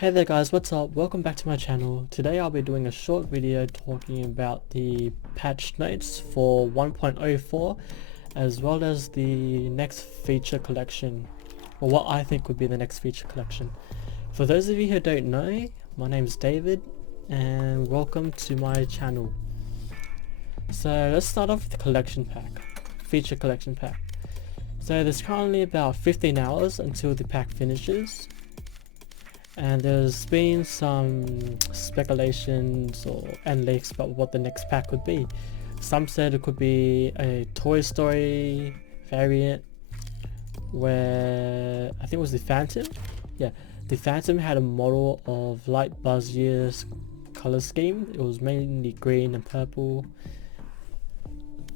Hey there guys, what's up? Welcome back to my channel. Today I'll be doing a short video talking about the patch notes for 1.04 as well as the next feature collection, or what I think would be the next feature collection. For those of you who don't know, my name is David and welcome to my channel. So let's start off with the collection pack, feature collection pack. So there's currently about 15 hours until the pack finishes. And there's been some speculations and leaks about what the next pack would be. Some said it could be a Toy Story variant where I think it was the Phantom. Yeah, the Phantom had a model of light Buzzier's color scheme. It was mainly green and purple,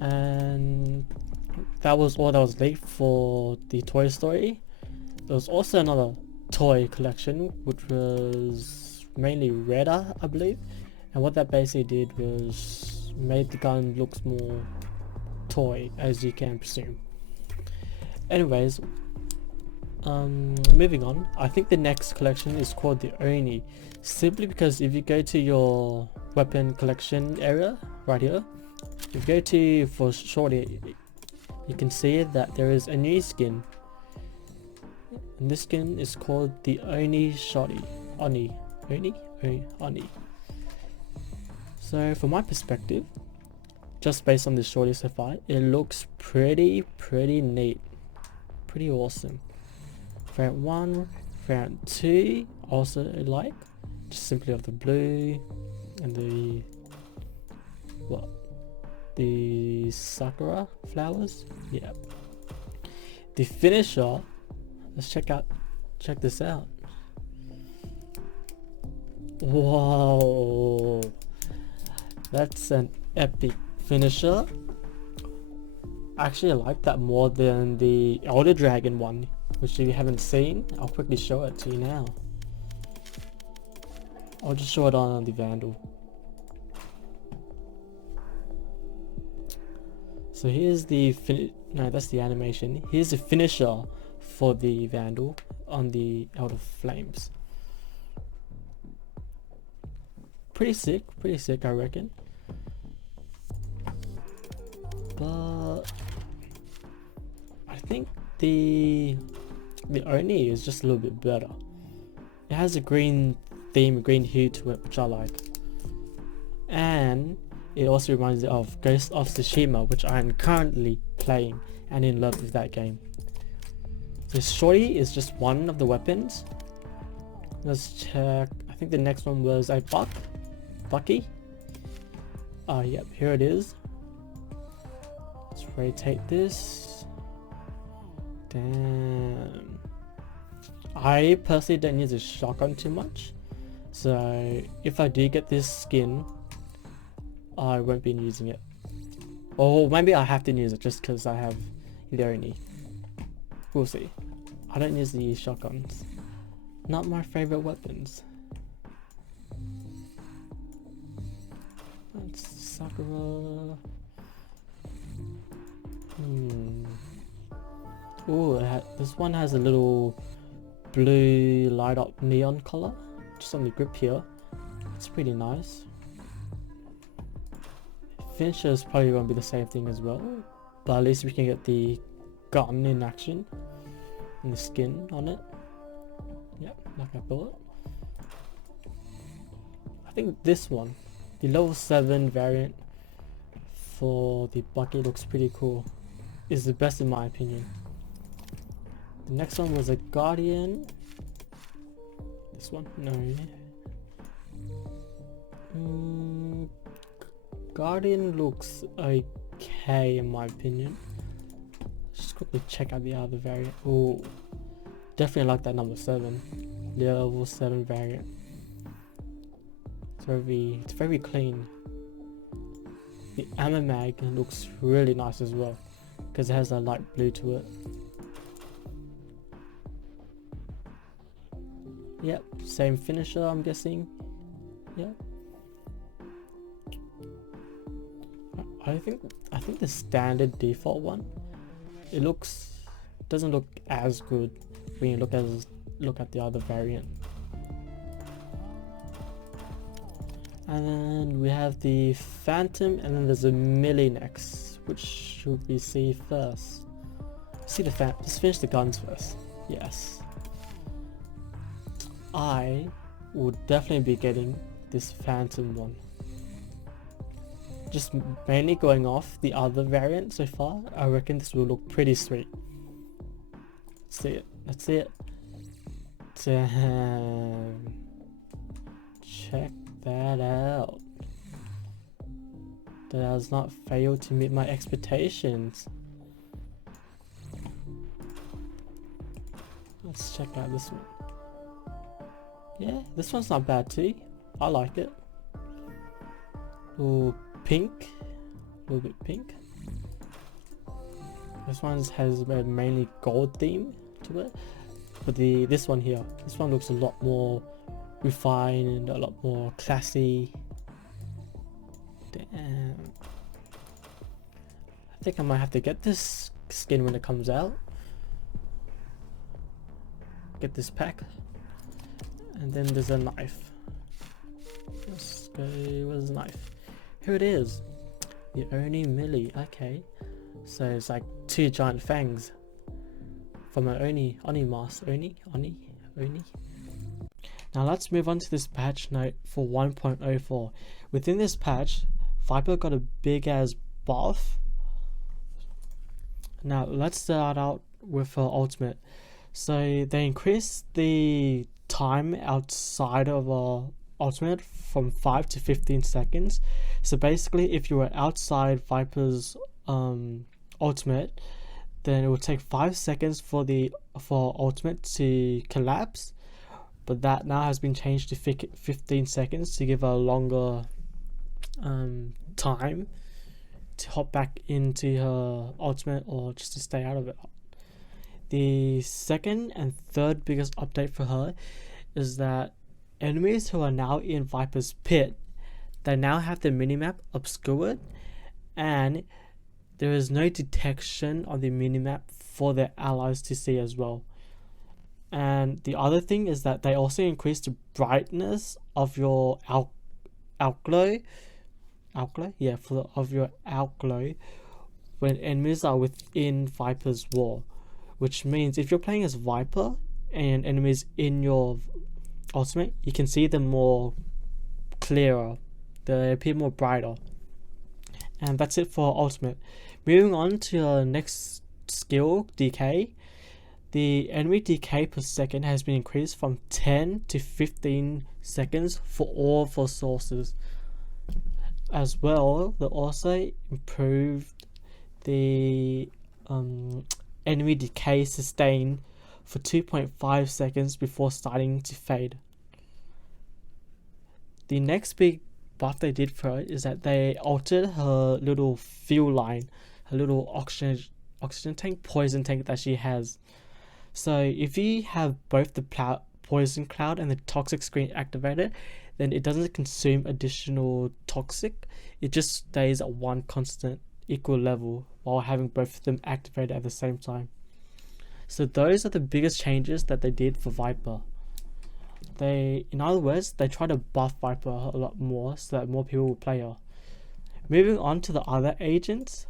and that was all that was leaked for the Toy Story. There was also another toy collection which was mainly redder, I believe, and what that basically did was made the gun looks more toy, as you can presume. Anyways, moving on, I think the next collection is called the Oni, simply because if you go to your weapon collection area right here, if you go to for shorty, you can see that there is a new skin. And this skin is called the Oni Shotty. Oni. So from my perspective, just based on this shorty so far, it looks pretty neat. Pretty awesome. Variant 1, variant 2, also like. Just simply of the blue and the sakura flowers. Yeah. The finisher, let's check this out. Whoa, that's an epic finisher. Actually, I like that more than the Elder Dragon one, which if you haven't seen, I'll quickly show it to you now. I'll just show it on the Vandal. So here's the that's the animation. Here's the finisher for the Vandal on the Elder Flames. Pretty sick I reckon. But I think the Oni is just a little bit better. It has a green theme, green hue to it, which I like. And it also reminds me of Ghost of Tsushima, which I am currently playing and in love with that game. So shorty is just one of the weapons. Let's check. I think the next one was a Bucky. Yep, here it is. Let's rotate this. Damn. I personally don't use a shotgun too much, so if I do get this skin, I won't be using it. Or maybe I have to use it just because I have the Oni. We'll see. I don't use the shotguns. Not my favorite weapons. That's Sakura. Oh, this one has a little blue light up neon color just on the grip here. It's pretty nice. Finisher is probably going to be the same thing as well, but at least we can get the gun in action and the skin on it. Yep, like I thought. I think this one, the level 7 variant for the Bucky, looks pretty cool. Is the best in my opinion. The next one was a Guardian. This one? No. Guardian looks okay in my opinion. Just quickly check out the other variant. Oh, definitely like that number 7, the level 7 variant. It's very clean. The ammo mag looks really nice as well because it has a light blue to it. Yep, same finisher I'm guessing. Yep. I think the standard default one, it doesn't look as good when you look at the other variant. And then we have the Phantom, and then there's a melee next. Which should we see first? See the Phantom. Let's finish the guns first. Yes. I would definitely be getting this Phantom one. Just mainly going off the other variant so far, I reckon this will look pretty sweet. Let's see it. Let's see it. Damn. Check that out. That has not failed to meet my expectations. Let's check out this one. Yeah, this one's not bad too. I like it. Ooh, pink. A little bit pink. This one has a mainly gold theme to it. But this one here, this one looks a lot more refined and a lot more classy. Damn. I think I might have to get this skin when it comes out. Get this pack. And then there's a knife. Let's go, where's the knife? Here it is. The Oni melee, okay. So it's like 2 giant fangs from an Oni mask. Oni. Now let's move on to this patch note for 1.04. Within this patch, VIPER got a big ass buff. Now let's start out with her ultimate. So they increased the time outside of her ultimate from 5 to 15 seconds. So basically if you were outside VIPER's ultimate, then it would take 5 seconds for ultimate to collapse, but that now has been changed to 15 seconds to give a longer time to hop back into her ultimate or just to stay out of it. The second and third biggest update for her is that enemies who are now in VIPER's pit, they now have their minimap obscured, and there is no detection on the minimap for their allies to see as well. And the other thing is that they also increase the brightness of your outglow. Yeah, of your outglow when enemies are within VIPER's wall. Which means if you're playing as VIPER and enemies in your ultimate, you can see them more clearer. They appear more brighter. And that's it for ultimate. Moving on to the next skill, decay. The enemy decay per second has been increased from 10 to 15 seconds for all of our sources. As well, they also improved the enemy decay sustain for 2.5 seconds before starting to fade. The next big buff they did for it is that they altered her little fuel line, her little oxygen tank, poison tank that she has. So if you have both the poison cloud and the toxic screen activated, then it doesn't consume additional toxic. It just stays at one constant equal level while having both of them activated at the same time. So those are the biggest changes that they did for VIPER. In other words, they try to buff VIPER a lot more so that more people will play her. Moving on to the other agents,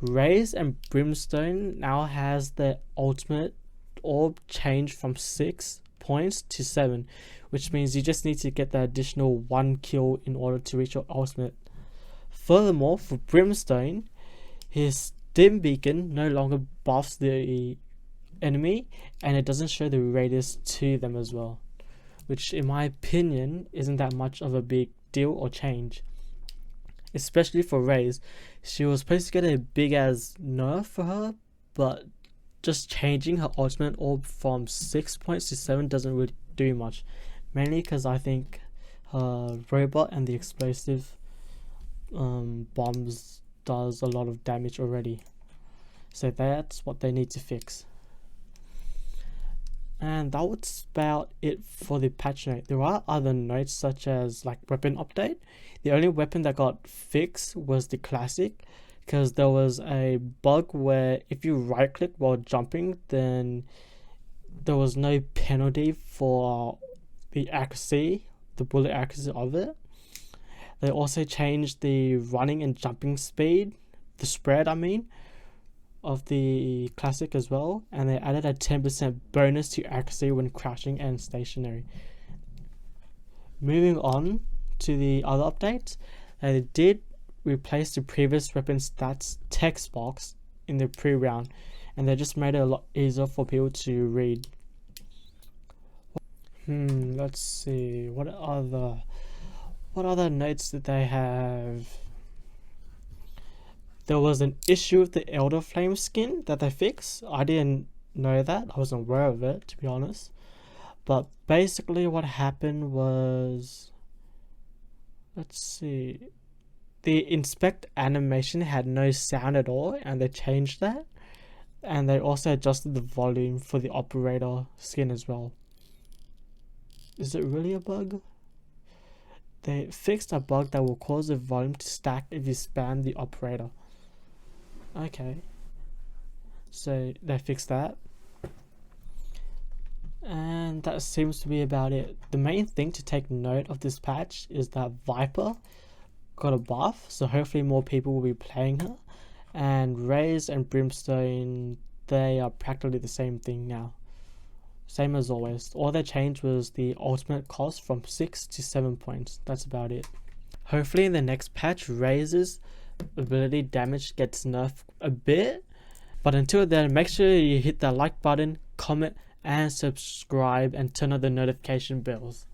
Raze and Brimstone now has their ultimate orb changed from 6 points to 7, which means you just need to get the additional 1 kill in order to reach your ultimate. Furthermore, for Brimstone, his dim beacon no longer buffs the enemy, and it doesn't show the radius to them as well, which in my opinion isn't that much of a big deal or change. Especially for Raze, she was supposed to get a big as nerf for her, but just changing her ultimate orb from 6 points to 7 doesn't really do much, mainly because I think her robot and the explosive bombs does a lot of damage already, so that's what they need to fix. And that was about it for the patch note. There are other notes such as like weapon update. The only weapon that got fixed was the classic, because there was a bug where if you right click while jumping, then there was no penalty for the accuracy, the bullet accuracy of it. They also changed the running and jumping speed, the spread I mean, of the classic as well, and they added a 10% bonus to accuracy when crouching and stationary. Moving on to the other updates, they did replace the previous weapon stats text box in the pre-round, and they just made it a lot easier for people to read. Let's see, what other notes did they have? There was an issue with the Elder Flame skin that they fixed. I didn't know that. I wasn't aware of it, to be honest. But basically what happened was, let's see, the inspect animation had no sound at all, and they changed that. And they also adjusted the volume for the operator skin as well. Is it really a bug? They fixed a bug that will cause the volume to stack if you spam the operator. Okay, so they fixed that, and that seems to be about it. The main thing to take note of this patch is that VIPER got a buff, so hopefully more people will be playing her, and Raze and Brimstone, they are practically the same thing now, same as always. All they changed was the ultimate cost from 6 to 7 points. That's about it. Hopefully in the next patch, Raze's ability damage gets nerfed a bit, but until then, make sure you hit that like button, comment and subscribe, and turn on the notification bells.